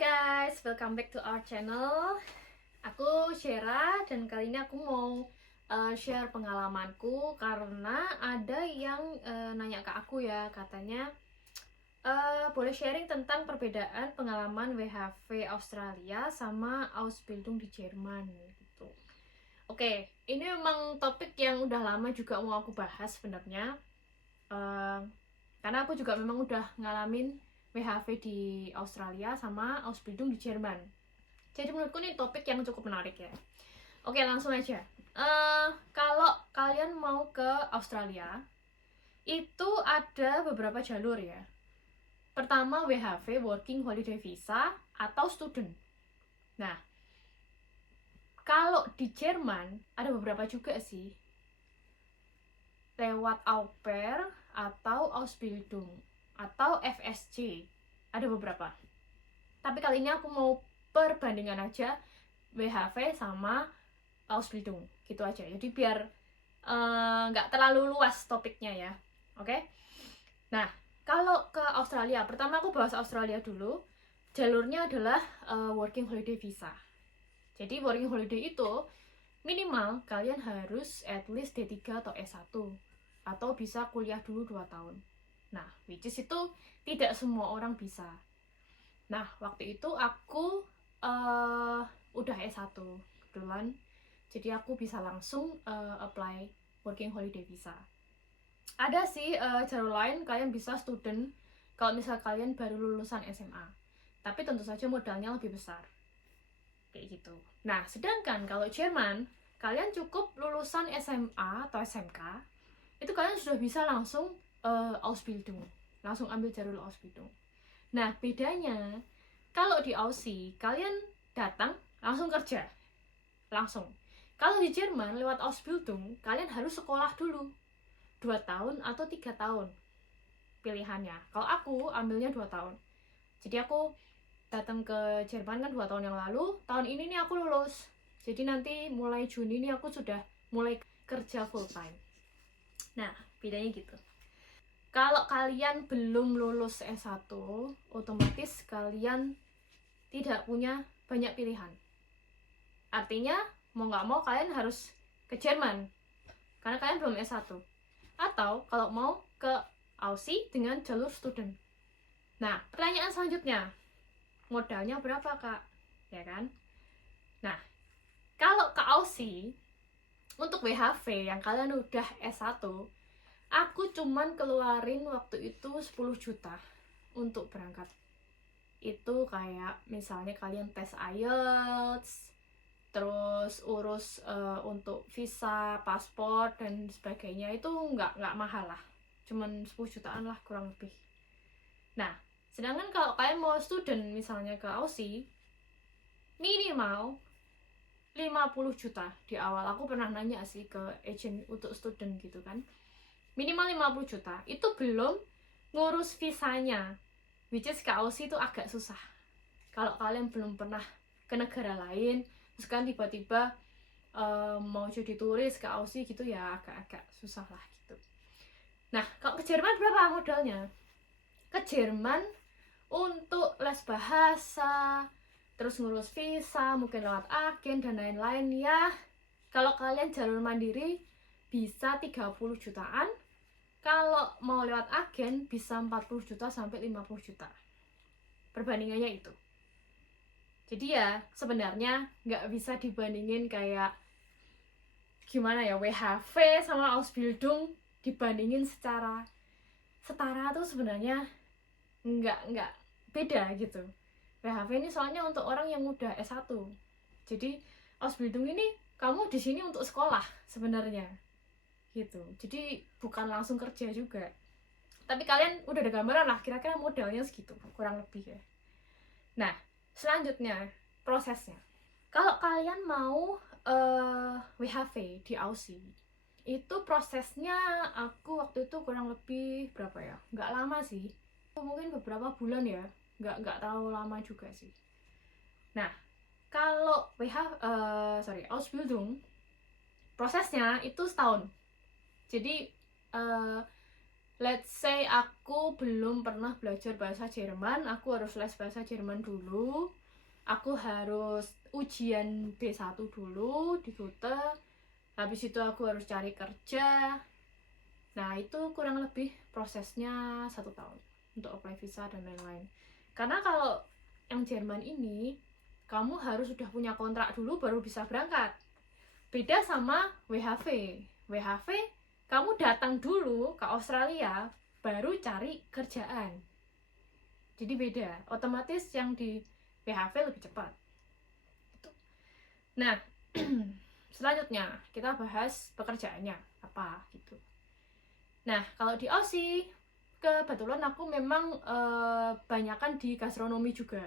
Guys, welcome back to our channel. Aku Shera dan kali ini aku mau share pengalamanku karena ada yang nanya ke aku ya, katanya boleh sharing tentang perbedaan pengalaman WHV Australia sama Ausbildung di Jerman gitu. Oke, ini memang topik yang udah lama juga mau aku bahas sebenarnya. Karena aku juga memang udah ngalamin WHV di Australia sama Ausbildung di Jerman. Jadi menurutku ini topik yang cukup menarik ya. Oke, langsung aja. Kalau kalian mau ke Australia, itu ada beberapa jalur ya. Pertama WHV, Working Holiday Visa, atau Student. Nah, kalau di Jerman ada beberapa juga sih. Lewat au pair atau Ausbildung atau FSC, ada beberapa. Tapi kali ini aku mau perbandingan aja WHV sama Ausbildung, gitu aja. Jadi biar nggak terlalu luas topiknya ya, oke? Nah, kalau ke Australia, pertama aku bahas Australia dulu. Jalurnya adalah Working Holiday Visa. Jadi Working Holiday itu minimal kalian harus at least D3 atau S1 atau bisa kuliah dulu 2 tahun. Nah, which is itu tidak semua orang bisa. Nah, waktu itu aku udah S1 kebetulan. Jadi aku bisa langsung apply Working Holiday Visa. Ada sih jalur lain, kalian bisa student kalau misal kalian baru lulusan SMA. Tapi tentu saja modalnya lebih besar. Kayak gitu. Nah, sedangkan kalau Jerman, kalian cukup lulusan SMA atau SMK, itu kalian sudah bisa langsung Ausbildung, langsung ambil jalur Ausbildung. Nah, bedanya kalau di Aussie kalian datang langsung kerja, langsung. Kalau di Jerman lewat Ausbildung kalian harus sekolah dulu 2 tahun atau 3 tahun pilihannya. Kalau aku ambilnya 2 tahun. Jadi aku datang ke Jerman kan 2 tahun yang lalu. Tahun ini nih aku lulus. Jadi nanti mulai Juni ini aku sudah mulai kerja full time. Nah, bedanya gitu. Kalau kalian belum lulus S1, otomatis kalian tidak punya banyak pilihan. Artinya, mau nggak mau kalian harus ke Jerman, karena kalian belum S1. Atau kalau mau ke Aussie dengan jalur student. Nah, pertanyaan selanjutnya, modalnya berapa kak? Ya kan? Nah, kalau ke Aussie, untuk WHV yang kalian udah S1, aku cuman keluarin waktu itu 10 juta untuk berangkat. Itu kayak misalnya kalian tes IELTS, terus urus untuk visa, paspor dan sebagainya, itu nggak mahal lah, cuman 10 jutaan lah kurang lebih. Nah, sedangkan kalau kalian mau student misalnya ke Aussie, minimal 50 juta di awal. Aku pernah nanya sih ke agent untuk student gitu kan, minimal 50 juta. Itu belum ngurus visanya, which is ke Aussie itu agak susah. Kalau kalian belum pernah ke negara lain, terus kan tiba-tiba mau jadi turis ke Aussie gitu ya, agak susah lah gitu. Nah, kalau ke Jerman berapa modalnya? Ke Jerman untuk les bahasa, terus ngurus visa, mungkin lewat agen dan lain-lain ya. Kalau kalian jalur mandiri bisa 30 jutaan. Kalau mau lewat agen bisa 40 juta sampai 50 juta. Perbandingannya itu. Jadi ya sebenarnya nggak bisa dibandingin kayak gimana ya, WHV sama Ausbildung dibandingin secara setara tuh sebenarnya nggak beda gitu. WHV ini soalnya untuk orang yang udah S1. Jadi Ausbildung ini kamu di sini untuk sekolah sebenarnya. Gitu. Jadi bukan langsung kerja juga. Tapi kalian udah ada gambaran lah kira-kira modalnya segitu, kurang lebih ya. Nah, selanjutnya prosesnya. Kalau kalian mau WHV di Aussie, itu prosesnya aku waktu itu kurang lebih berapa ya? Nggak lama sih. Mungkin beberapa bulan ya. Nggak terlalu lama juga sih. Nah, kalau Ausbildung prosesnya itu setahun. Jadi let's say aku belum pernah belajar bahasa Jerman, aku harus les bahasa Jerman dulu. Aku harus ujian B1 dulu di Goethe. Habis itu aku harus cari kerja. Nah, itu kurang lebih prosesnya 1 tahun untuk apply visa dan lain-lain. Karena kalau yang Jerman ini, kamu harus sudah punya kontrak dulu baru bisa berangkat. Beda sama WHV. WHV, kamu datang dulu ke Australia, baru cari kerjaan. Jadi beda. Otomatis yang di WHV lebih cepat. Gitu. Nah, selanjutnya kita bahas pekerjaannya apa gitu. Nah, kalau di Aussie, kebetulan aku memang banyakan di gastronomi juga.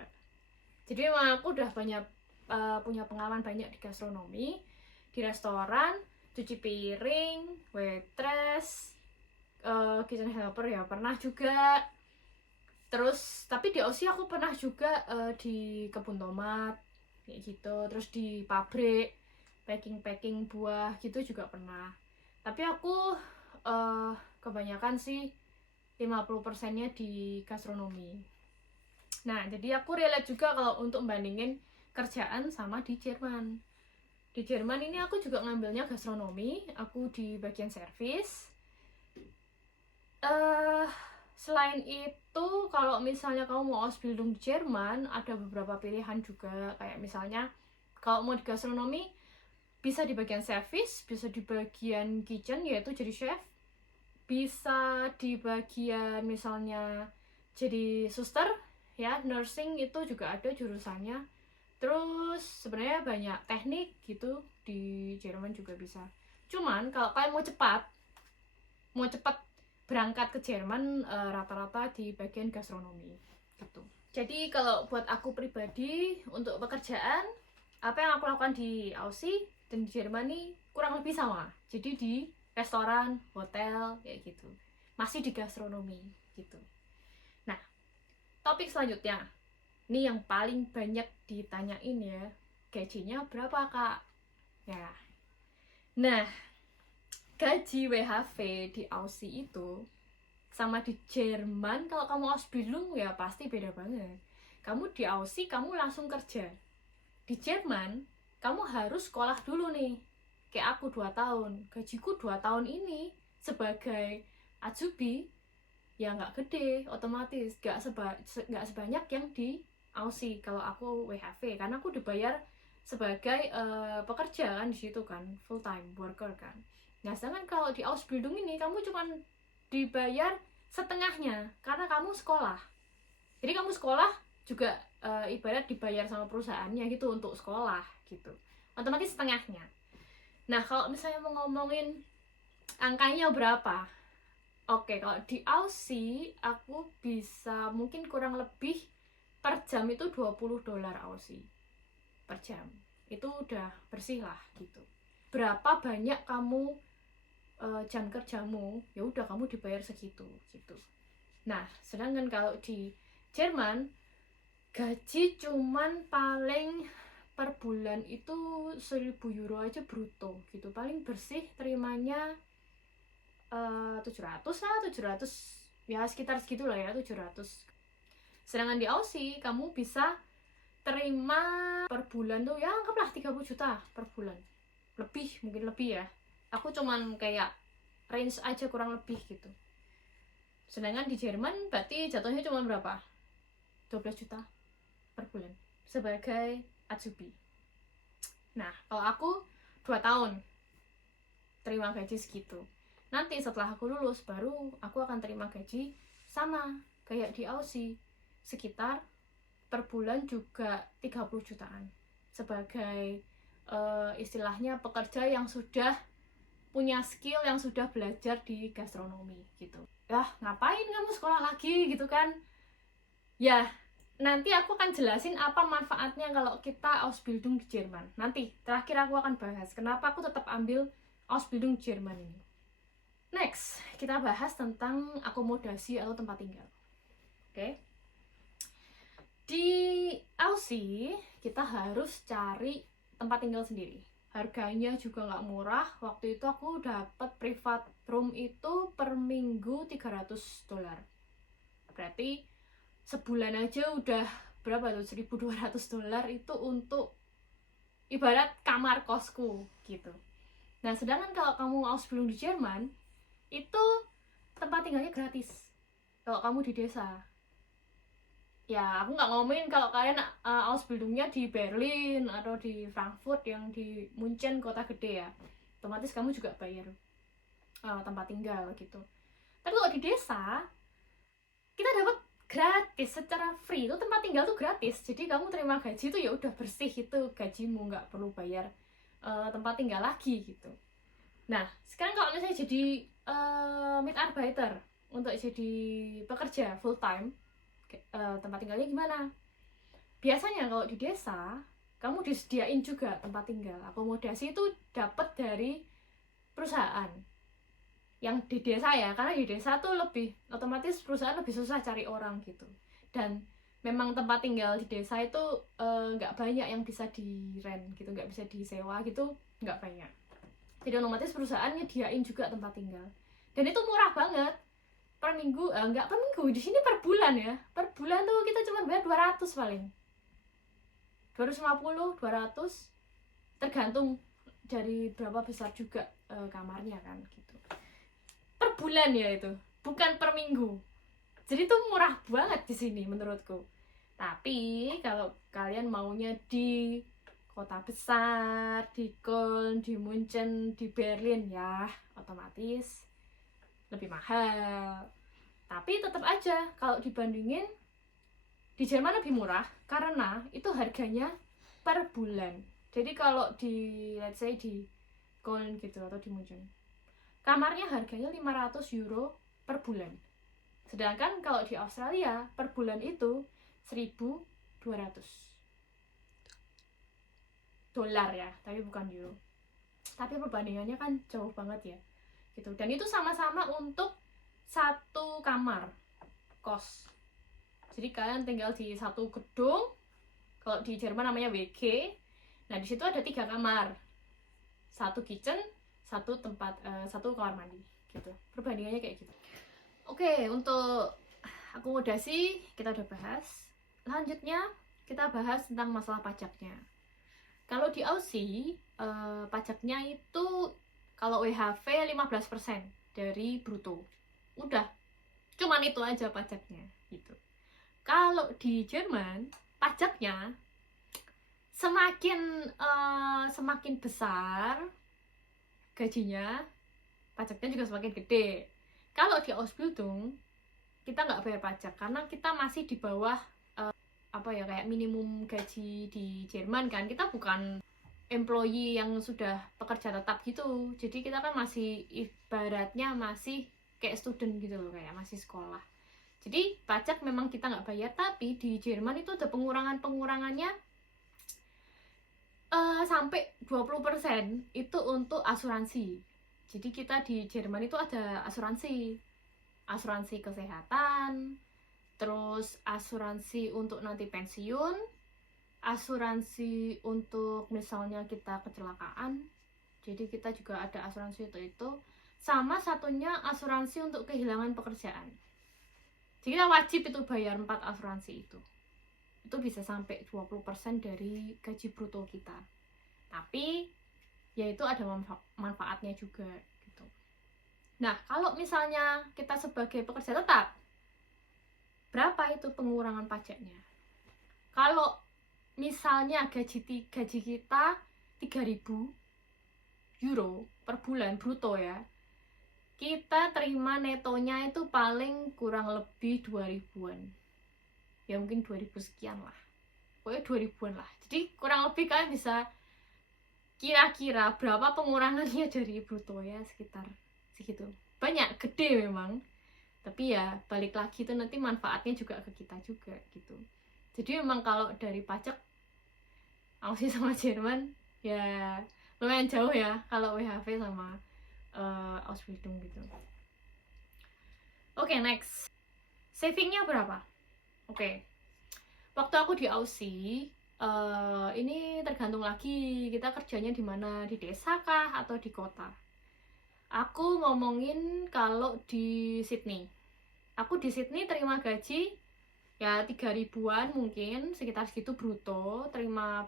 Jadi memang aku udah punya pengalaman banyak di gastronomi, di restoran, cuci piring, waitress, kitchen helper ya pernah juga. Terus tapi di Aussie aku pernah juga di kebun tomat kayak gitu, terus di pabrik packing buah gitu juga pernah. Tapi aku kebanyakan sih 50%-nya di gastronomi. Nah, jadi aku relate juga kalau untuk bandingin kerjaan sama di Jerman. Di Jerman ini aku juga ngambilnya gastronomi, aku di bagian service. Selain itu, kalau misalnya kamu mau Ausbildung di Jerman, ada beberapa pilihan juga. Kayak misalnya, kalau mau di gastronomi, bisa di bagian service, bisa di bagian kitchen, yaitu jadi chef. Bisa di bagian misalnya jadi suster, ya, nursing itu juga ada jurusannya. Terus sebenarnya banyak teknik gitu di Jerman juga bisa. Cuman kalau kalian mau cepat berangkat ke Jerman, rata-rata di bagian gastronomi gitu. Jadi kalau buat aku pribadi untuk pekerjaan, apa yang aku lakukan di Aussie dan di Jerman ini kurang lebih sama. Jadi di restoran, hotel kayak gitu. Masih di gastronomi gitu. Nah, topik selanjutnya. Ini yang paling banyak ditanyain ya. Gajinya berapa, Kak? Ya. Nah, gaji WHV di Aussie itu sama di Jerman, kalau kamu Ausbildung ya pasti beda banget. Kamu di Aussie kamu langsung kerja. Di Jerman kamu harus sekolah dulu nih. Kayak aku 2 tahun. Gajiku 2 tahun ini sebagai Azubi ya nggak gede, otomatis nggak sebanyak yang di Aussie kalau aku WHV, karena aku dibayar sebagai pekerja kan di situ kan, full time worker kan. Nah, sedangkan kalau di Ausbildung ini kamu cuma dibayar setengahnya karena kamu sekolah. Jadi kamu sekolah juga ibarat dibayar sama perusahaannya gitu untuk sekolah gitu. Otomatis setengahnya. Nah, kalau misalnya mau ngomongin angkanya berapa? Oke, kalau di Aussie aku bisa mungkin kurang lebih per jam itu $20 Aussie per jam. Itu udah bersih lah gitu. Berapa banyak kamu jam kerjamu, ya udah kamu dibayar segitu gitu. Nah, sedangkan kalau di Jerman gaji cuman paling per bulan itu 1.000 euro aja bruto gitu. Paling bersih terimanya 700 lah, 700 ya sekitar segitu lah ya, 700. Sedangkan di Aussie kamu bisa terima per bulan tuh ya anggaplah 30 juta per bulan. Mungkin lebih ya. Aku cuman kayak range aja kurang lebih gitu. Sedangkan di Jerman berarti jatuhnya cuma berapa? 12 juta per bulan sebagai Azubi. Nah, kalau aku 2 tahun terima gaji segitu. Nanti setelah aku lulus baru aku akan terima gaji sama kayak di Aussie, sekitar per bulan juga 30 jutaan sebagai istilahnya pekerja yang sudah punya skill, yang sudah belajar di gastronomi gitu. Ya, ngapain kamu sekolah lagi gitu kan? Ya, nanti aku akan jelasin apa manfaatnya kalau kita Ausbildung di Jerman. Nanti terakhir aku akan bahas kenapa aku tetap ambil Ausbildung Jerman ini. Next, kita bahas tentang akomodasi atau tempat tinggal. Oke. Di Aussie kita harus cari tempat tinggal sendiri. harganya juga nggak murah. Waktu itu aku dapat private room itu per minggu $300. Berarti sebulan aja udah berapa tuh, $1.200 itu untuk ibarat kamar kosku gitu. Nah, sedangkan kalau kamu Ausbildung di Jerman itu tempat tinggalnya gratis kalau kamu di desa. Ya, aku nggak ngomongin kalau kalian Ausbildungnya di Berlin atau di Frankfurt yang di Munchen, kota gede ya, otomatis kamu juga bayar tempat tinggal gitu. Tapi kalau di desa kita dapat gratis, secara free, itu tempat tinggal tuh gratis. Jadi kamu terima gaji itu ya udah bersih, itu gajimu, nggak perlu bayar tempat tinggal lagi gitu. Nah, sekarang kalau misalnya jadi Mitarbeiter, untuk jadi pekerja full time, tempat tinggalnya gimana? Biasanya kalau di desa kamu disediain juga tempat tinggal, akomodasi itu dapat dari perusahaan yang di desa ya, karena di desa tuh lebih otomatis perusahaan lebih susah cari orang gitu. Dan memang tempat tinggal di desa itu nggak banyak yang bisa di rent gitu, nggak bisa disewa gitu, nggak banyak. Jadi otomatis perusahaan nyediain juga tempat tinggal, dan itu murah banget. Per minggu, nggak per minggu, di sini per bulan ya. Per bulan tuh kita cuma bayar 200 paling. 250, 200 tergantung dari berapa besar juga kamarnya kan gitu. Per bulan ya itu, bukan per minggu. Jadi tuh murah banget di sini menurutku. Tapi kalau kalian maunya di kota besar, di Köln, di Munchen, di Berlin, ya otomatis lebih mahal. Tapi tetap aja kalau dibandingin di Jerman lebih murah karena itu harganya per bulan. Jadi kalau di let's say di Köln gitu atau di Munchen, kamarnya harganya €500 per bulan. Sedangkan kalau di Australia per bulan itu $1.200 ya, tapi bukan euro. Tapi perbandingannya kan jauh banget ya gitu. Dan itu sama-sama untuk satu kamar kos. Jadi kalian tinggal di satu gedung, kalau di Jerman namanya WG. Nah, di situ ada 3 kamar, satu kitchen, satu tempat, satu kamar mandi gitu. Perbandingannya kayak gitu. Oke, untuk akomodasi kita udah bahas. Selanjutnya kita bahas tentang masalah pajaknya. Kalau di Aussie, pajaknya itu kalau WHV 15% dari bruto. Udah, cuman itu aja pajaknya gitu. Kalau di Jerman, pajaknya semakin besar gajinya, pajaknya juga semakin gede. Kalau di Ausbildung kita nggak bayar pajak karena kita masih di bawah kayak minimum gaji di Jerman kan. Kita bukan employee yang sudah pekerja tetap gitu. Jadi kita kan masih ibaratnya masih kayak student gitu loh, kayak masih sekolah. Jadi pajak memang kita nggak bayar, tapi di Jerman itu ada pengurangannya sampai 20% itu untuk asuransi. Jadi kita di Jerman itu ada asuransi kesehatan, terus asuransi untuk nanti pensiun, asuransi untuk misalnya kita kecelakaan, jadi kita juga ada asuransi itu, sama satunya asuransi untuk kehilangan pekerjaan. Jadi kita wajib itu bayar 4 asuransi itu bisa sampai 20% dari gaji bruto kita. Tapi ya itu ada manfaatnya juga gitu. Nah, kalau misalnya kita sebagai pekerja tetap, berapa itu pengurangan pajaknya? Kalau misalnya gaji kita 3.000 euro per bulan bruto ya, kita terima netonya itu paling kurang lebih 2.000-an. Ya mungkin 2.000 sekian lah, pokoknya 2.000-an lah. Jadi kurang lebih kalian bisa kira-kira berapa pengurangannya dari bruto ya, sekitar segitu. Banyak, gede memang, tapi ya balik lagi itu nanti manfaatnya juga ke kita juga gitu. Jadi memang kalau dari pajak Aussie sama Jerman ya lumayan jauh ya kalau WHV sama Ausbildung gitu. Oke, next. Savingnya berapa? Oke. Waktu aku di Aussie ini tergantung lagi kita kerjanya di mana, di desa kah atau di kota. Aku ngomongin kalau di Sydney. Aku di Sydney terima gaji ya 3.000-an mungkin, sekitar segitu bruto. Terima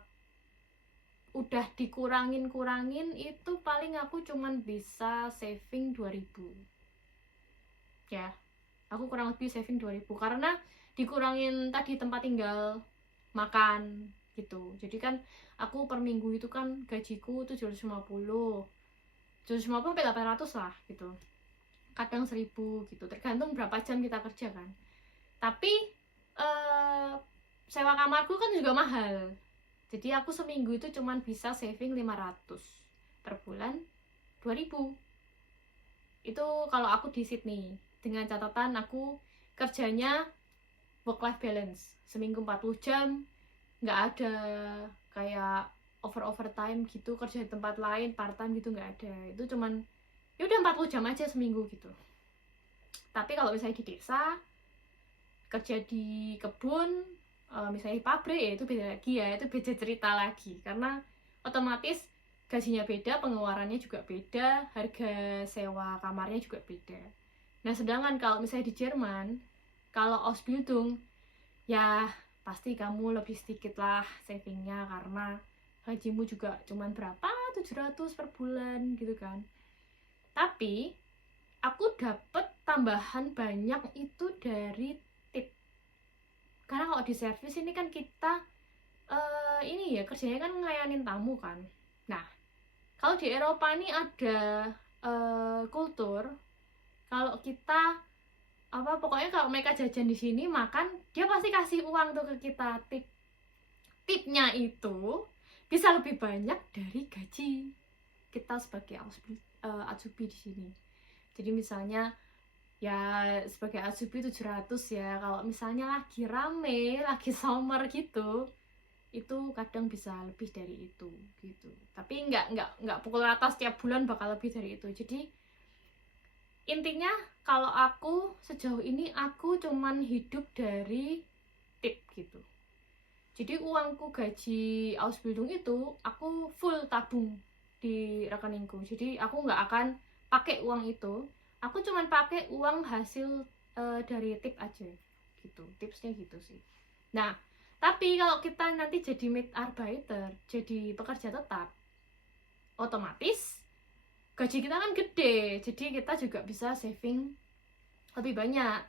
udah dikurangin itu paling aku cuman bisa saving 2.000. Ya, aku kurang lebih saving 2.000 karena dikurangin tadi tempat tinggal, makan gitu. Jadi kan aku per minggu itu kan gajiku 750 sampai 800 lah gitu, kadang 1.000 gitu, tergantung berapa jam kita kerja kan. Tapi sewa kamarku kan juga mahal, jadi aku seminggu itu cuman bisa saving 500, per bulan 2.000. Itu kalau aku di Sydney, dengan catatan aku kerjanya work life balance, seminggu 40 jam, nggak ada kayak overtime gitu, kerja di tempat lain part time gitu, nggak ada. Itu cuman ya udah 40 jam aja seminggu gitu. Tapi kalau misalnya di desa, kerja di kebun, misalnya di pabrik, ya itu beda lagi ya, itu beda cerita lagi, karena otomatis gajinya beda, pengeluarannya juga beda, harga sewa kamarnya juga beda. Nah sedangkan kalau misalnya di Jerman, kalau Ausbildung, ya pasti kamu lebih sedikit lah savingnya, karena gajimu juga cuman berapa, 700 per bulan gitu kan. Tapi aku dapet tambahan banyak itu dari tip, karena kalau di servis ini kan kita ini ya kerjanya kan ngelayanin tamu kan. Nah kalau di Eropa ini ada kultur, kalau kita pokoknya kalau mereka jajan di sini makan, dia pasti kasih uang tuh ke kita, tipnya itu bisa lebih banyak dari gaji kita sebagai Azubi di sini. Jadi misalnya ya sebagai Azubi 700 ya, kalau misalnya lagi rame, lagi summer gitu, itu kadang bisa lebih dari itu gitu. Tapi nggak pukul rata setiap bulan bakal lebih dari itu. Jadi intinya kalau aku sejauh ini aku cuman hidup dari tip gitu. Jadi uangku gaji Ausbildung itu aku full tabung di rekeningku. Jadi aku nggak akan pakai uang itu. Aku cuman pakai uang hasil dari tip aja gitu. Tipsnya gitu sih. Nah, tapi kalau kita nanti jadi Mitarbeiter, jadi pekerja tetap, otomatis gaji kita kan gede, jadi kita juga bisa saving lebih banyak.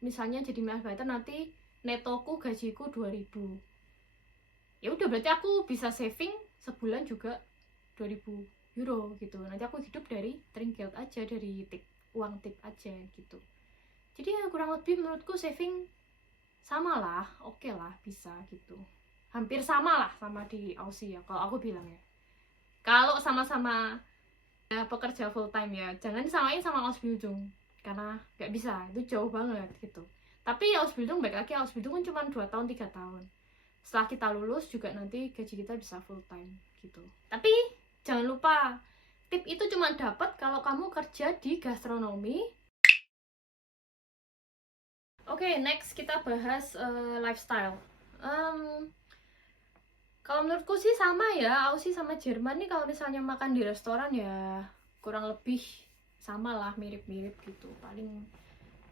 Misalnya jadi Mitarbeiter nanti netoku gajiku 2.000, ya udah berarti aku bisa saving sebulan juga 2.000 euro gitu. Nanti aku hidup dari trinkgeld aja, dari tip, uang tip aja gitu. Jadi ya kurang lebih menurutku saving sama lah, oke lah, bisa gitu, hampir sama lah sama di Aussie ya kalau aku bilang ya. Kalau sama-sama ya, pekerja full time ya jangan disamain sama Ausbildung, karena nggak bisa, itu jauh banget gitu. Tapi Ausbildung baik lagi, Ausbildung kan cuma 2 tahun 3 tahun, setelah kita lulus juga nanti gaji kita bisa full time gitu. Tapi jangan lupa, tip itu cuma dapat kalau kamu kerja di gastronomi. Oke, next kita bahas lifestyle. Kalau menurutku sih sama ya, Aussie sama Jerman nih kalau misalnya makan di restoran ya kurang lebih sama lah, mirip-mirip gitu. Paling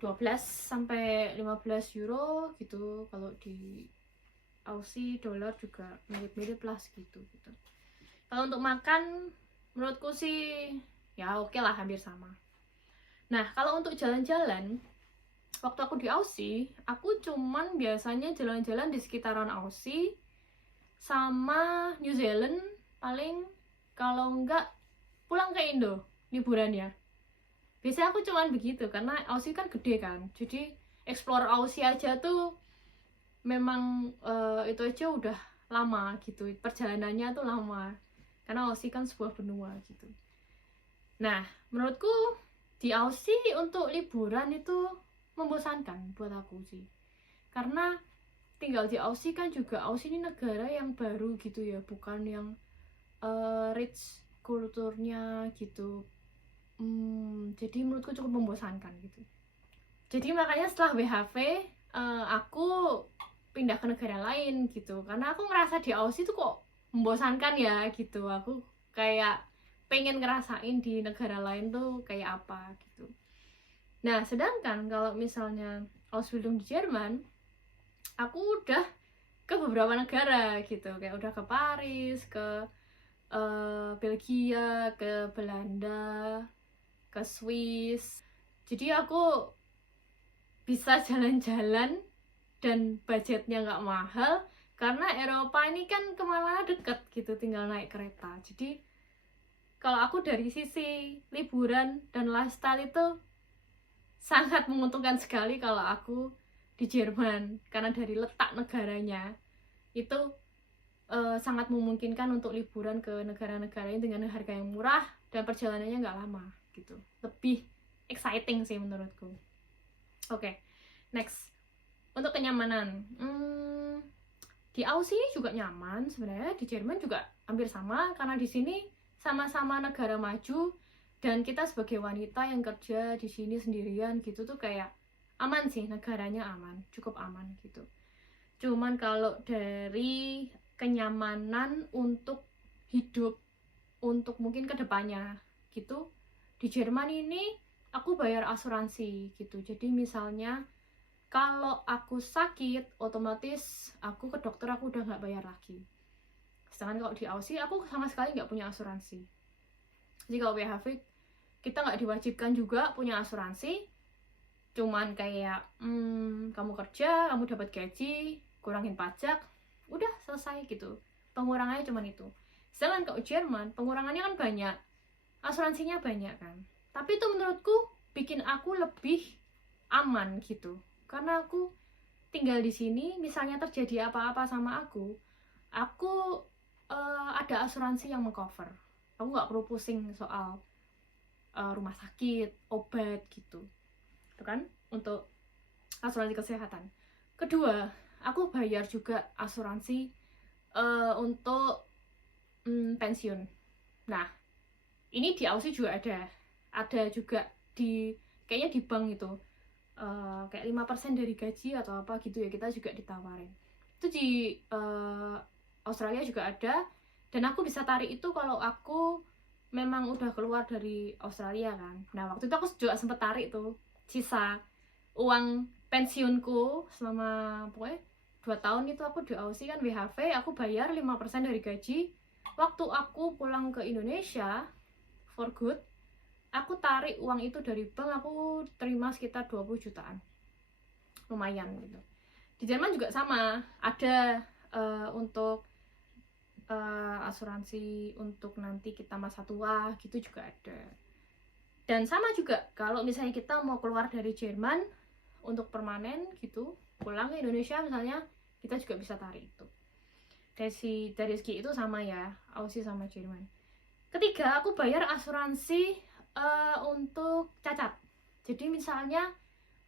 12 sampai 15 euro gitu. Kalau di Aussie dolar juga mirip-mirip lah segitu gitu. Kalau untuk makan menurutku sih ya oke lah, hampir sama. Nah, kalau untuk jalan-jalan, waktu aku di Aussie, aku cuman biasanya jalan-jalan di sekitaran Aussie sama New Zealand, paling kalau enggak pulang ke Indo liburannya. Biasanya aku cuman begitu, karena Aussie kan gede kan, jadi explore Aussie aja tuh memang itu aja udah lama gitu, perjalanannya tuh lama, karena Aussie kan sebuah benua gitu. Nah, menurutku di Aussie untuk liburan itu membosankan buat aku sih, karena tinggal di Aussie kan juga, Aussie ini negara yang baru gitu ya, bukan yang rich kulturnya gitu. Jadi menurutku cukup membosankan gitu. Jadi makanya setelah WHV aku pindah ke negara lain gitu, karena aku ngerasa di Aussie tuh kok membosankan ya gitu. Aku kayak pengen ngerasain di negara lain tuh kayak apa gitu. Nah, sedangkan kalau misalnya Ausbildung di Jerman, aku udah ke beberapa negara gitu, kayak udah ke Paris, ke Belgia, ke Belanda, ke Swiss. Jadi aku bisa jalan-jalan dan budgetnya nggak mahal, karena Eropa ini kan kemana-mana deket gitu, tinggal naik kereta. Jadi kalau aku dari sisi liburan dan lifestyle itu sangat menguntungkan sekali kalau aku di Jerman, karena dari letak negaranya itu sangat memungkinkan untuk liburan ke negara-negara ini dengan harga yang murah dan perjalanannya nggak lama gitu. Lebih exciting sih menurutku. Oke, next. Untuk kenyamanan, di Aussie juga nyaman sebenarnya, di Jerman juga hampir sama, karena di sini sama-sama negara maju dan kita sebagai wanita yang kerja di sini sendirian gitu tuh kayak aman sih, negaranya aman, cukup aman gitu. Cuman kalau dari kenyamanan untuk hidup, untuk mungkin kedepannya gitu, di Jerman ini aku bayar asuransi gitu. Jadi misalnya kalau aku sakit, otomatis aku ke dokter aku udah nggak bayar lagi. Sedangkan kalau di Aussie aku sama sekali nggak punya asuransi. Jadi kalau WHV kita nggak diwajibkan juga punya asuransi, cuman kayak kamu kerja, kamu dapat gaji, kurangin pajak, udah selesai gitu. Pengurangannya cuman itu. Sedangkan kalau Jerman pengurangannya kan banyak, asuransinya banyak kan. Tapi itu menurutku bikin aku lebih aman gitu, karena aku tinggal di sini, misalnya terjadi apa-apa sama aku ada asuransi yang mengcover. Aku nggak perlu pusing soal rumah sakit, obat gitu. Itu kan untuk asuransi kesehatan. Kedua, aku bayar juga asuransi untuk pensiun. Nah, ini di Aussie juga ada juga di kayaknya di bank itu. Kayak 5% dari gaji atau apa gitu ya, kita juga ditawarin. Itu di Australia juga ada, dan aku bisa tarik itu kalau aku memang udah keluar dari Australia kan. Nah, waktu itu aku juga sempet tarik tuh sisa uang pensiunku selama pokoknya 2 tahun itu aku di Aussie kan, WHV aku bayar 5% dari gaji. Waktu aku pulang ke Indonesia for good, aku tarik uang itu dari bank, aku terima sekitar 20 jutaan. Lumayan gitu. Di Jerman juga sama, ada untuk asuransi untuk nanti kita masa tua gitu juga ada. Dan sama juga kalau misalnya kita mau keluar dari Jerman untuk permanen gitu, pulang ke Indonesia misalnya, kita juga bisa tarik itu. Dari segi itu sama ya, Aussie sama Jerman. Ketiga, aku bayar asuransi untuk cacat. Jadi misalnya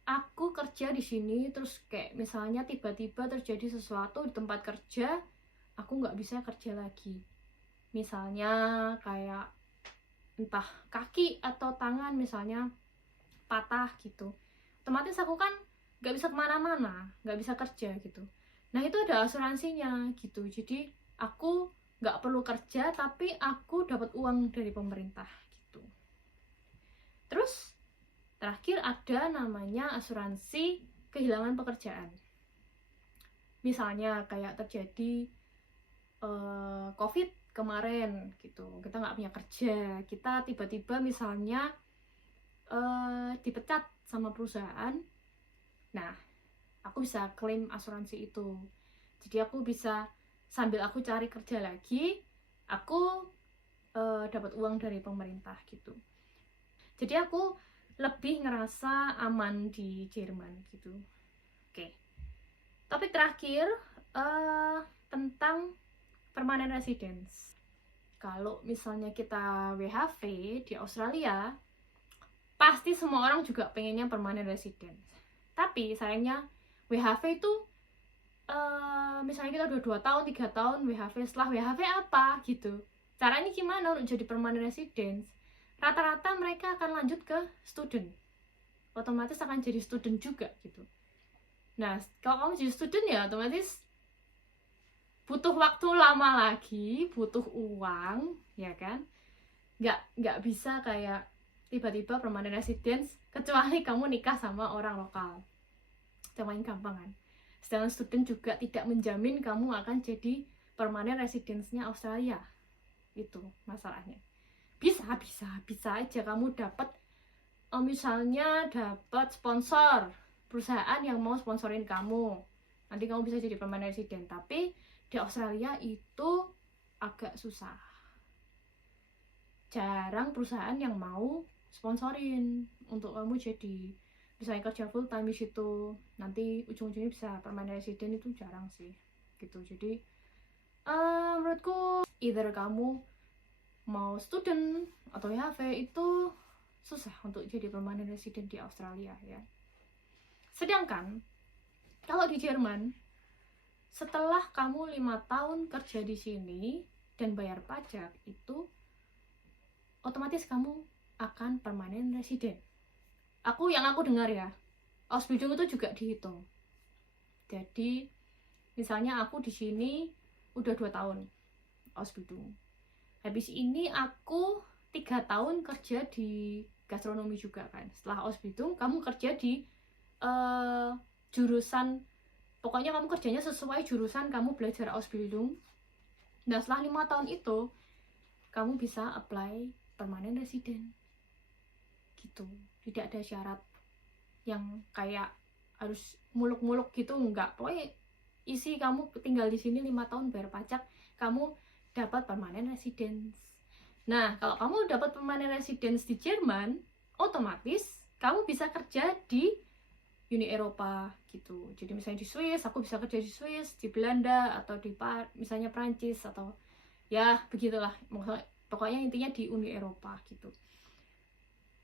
aku kerja di sini, terus kayak misalnya tiba-tiba terjadi sesuatu di tempat kerja, aku nggak bisa kerja lagi. Misalnya kayak entah kaki atau tangan misalnya patah gitu, otomatis aku kan nggak bisa kemana-mana, nggak bisa kerja gitu. Nah, itu ada asuransinya gitu. Jadi aku nggak perlu kerja, tapi aku dapat uang dari pemerintah gitu. Terus terakhir ada namanya asuransi kehilangan pekerjaan. Misalnya kayak terjadi COVID kemarin gitu, kita nggak punya kerja, kita tiba-tiba misalnya dipecat sama perusahaan. Nah, aku bisa klaim asuransi itu. Jadi aku bisa sambil aku cari kerja lagi, aku dapat uang dari pemerintah gitu. Jadi aku lebih ngerasa aman di Jerman gitu. Oke. Topik terakhir tentang permanent residence. Kalau misalnya kita WHV di Australia, pasti semua orang juga pengennya permanent residence. Tapi sayangnya WHV itu misalnya kita udah 2 tahun, 3 tahun WHV, setelah WHV apa gitu. Caranya gimana untuk jadi permanent residence? Rata-rata mereka akan lanjut ke student. Otomatis akan jadi student juga gitu. Nah, kalau kamu jadi student ya otomatis butuh waktu lama lagi, butuh uang, ya kan? Nggak bisa kayak tiba-tiba permanent residence kecuali kamu nikah sama orang lokal. Itu main gampang kan? Sedangkan student juga tidak menjamin kamu akan jadi permanent residence-nya Australia. Itu masalahnya. Bisa aja kamu dapat misalnya dapat sponsor perusahaan yang mau sponsorin kamu, nanti kamu bisa jadi permanent resident. Tapi di Australia itu agak susah, jarang perusahaan yang mau sponsorin untuk kamu jadi misalnya kerja full time di situ, nanti ujung-ujungnya bisa permanent resident, itu jarang sih gitu. Jadi menurutku either kamu mau student atau WHV itu susah untuk jadi permanent resident di Australia ya. Sedangkan kalau di Jerman, setelah kamu 5 tahun kerja di sini dan bayar pajak, itu otomatis kamu akan permanent resident. Yang aku dengar ya, Ausbildung itu juga dihitung. Jadi misalnya aku di sini udah 2 tahun Ausbildung. Habis ini aku 3 tahun kerja di gastronomi juga kan. Setelah Ausbildung kamu kerja di jurusan, pokoknya kamu kerjanya sesuai jurusan kamu belajar Ausbildung. Dan setelah 5 tahun itu kamu bisa apply permanent resident gitu. Tidak ada syarat yang kayak harus muluk-muluk gitu, enggak. Pokoknya isi kamu tinggal di sini 5 tahun bayar pajak, kamu dapat permanent residence. Nah, kalau kamu dapat permanent residence di Jerman, otomatis kamu bisa kerja di Uni Eropa gitu. Jadi misalnya di Swiss, aku bisa kerja di Swiss, di Belanda, atau di misalnya Prancis, atau ya begitulah. Pokoknya intinya di Uni Eropa gitu.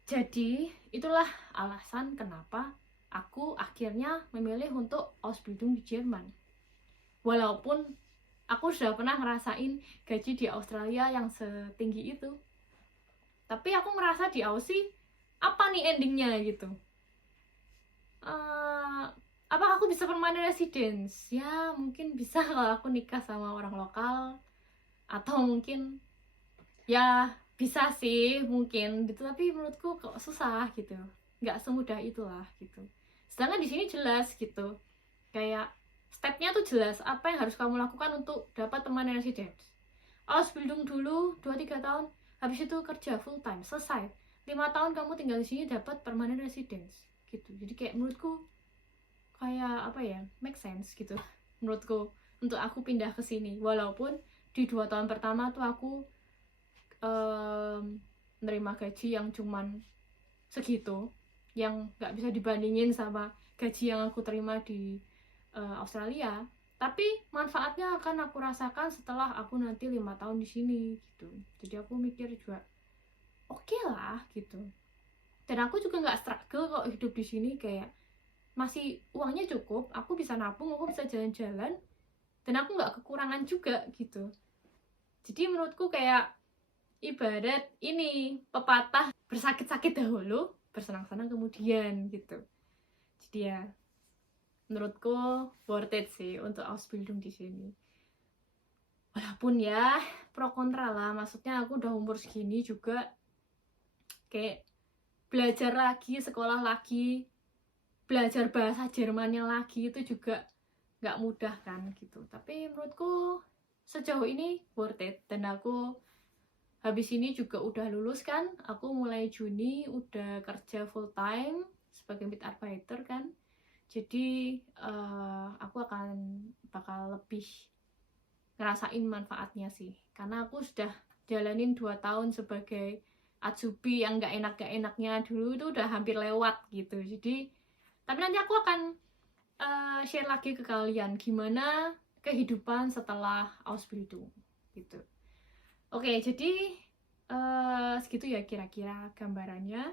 Jadi itulah alasan kenapa aku akhirnya memilih untuk Ausbildung di Jerman. Walaupun aku sudah pernah ngerasain gaji di Australia yang setinggi itu, tapi aku ngerasa di Aussie apa nih endingnya gitu. Apa aku bisa permanent residence? Ya mungkin bisa kalau aku nikah sama orang lokal, atau mungkin ya bisa sih mungkin gitu, tapi menurutku kok susah gitu, nggak semudah itulah gitu. Sedangkan di sini jelas gitu, kayak stepnya tuh jelas apa yang harus kamu lakukan untuk dapat permanent residence. Ausbildung dulu 2-3 tahun, habis itu kerja full time, selesai 5 tahun kamu tinggal di sini dapat permanent residence gitu. Jadi kayak menurutku kayak apa ya, make sense gitu menurutku untuk aku pindah ke sini. Walaupun di 2 tahun pertama tuh aku menerima gaji yang cuman segitu, yang nggak bisa dibandingin sama gaji yang aku terima di Australia, tapi manfaatnya akan aku rasakan setelah aku nanti 5 tahun di sini gitu. Jadi aku mikir juga oke lah gitu. Dan aku juga nggak struggle kok hidup di sini, kayak masih uangnya cukup, aku bisa nabung, aku bisa jalan-jalan, dan aku nggak kekurangan juga gitu. Jadi menurutku kayak ibarat ini pepatah, bersakit-sakit dahulu, bersenang-senang kemudian gitu. Jadi ya menurutku worth it sih untuk Ausbildung di sini. Walaupun ya pro kontra lah, maksudnya aku udah umur segini juga kayak belajar lagi, sekolah lagi, belajar bahasa Jermannya lagi, itu juga nggak mudah kan gitu. Tapi menurutku sejauh ini worth it. Dan aku habis ini juga udah lulus kan, aku mulai Juni udah kerja full time sebagai mitarbeiter kan. Jadi aku bakal lebih ngerasain manfaatnya sih, karena aku sudah jalanin 2 tahun sebagai Azubi yang gak enak-enaknya dulu itu udah hampir lewat gitu. Jadi tapi nanti aku akan share lagi ke kalian gimana kehidupan setelah Ausbildung gitu. Oke, jadi segitu ya kira-kira gambarannya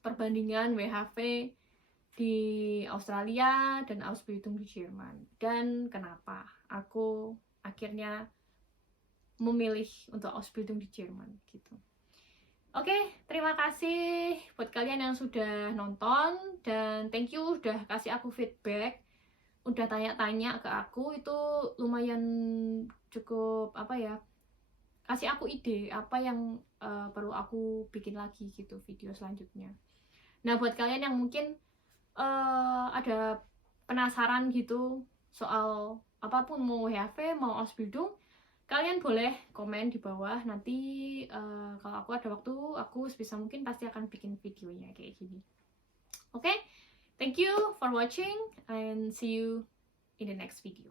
perbandingan WHV di Australia dan Ausbildung di Jerman, dan kenapa aku akhirnya memilih untuk Ausbildung di Jerman gitu. Oke, terima kasih buat kalian yang sudah nonton, dan thank you udah kasih aku feedback, udah tanya-tanya ke aku. Itu lumayan cukup apa ya, kasih aku ide apa yang perlu aku bikin lagi gitu video selanjutnya. Nah, buat kalian yang mungkin ada penasaran gitu soal apapun, mau WHV mau Ausbildung, kalian boleh komen di bawah. Nanti kalau aku ada waktu, aku sebisa mungkin pasti akan bikin videonya kayak gini. Oke, thank you for watching and see you in the next video.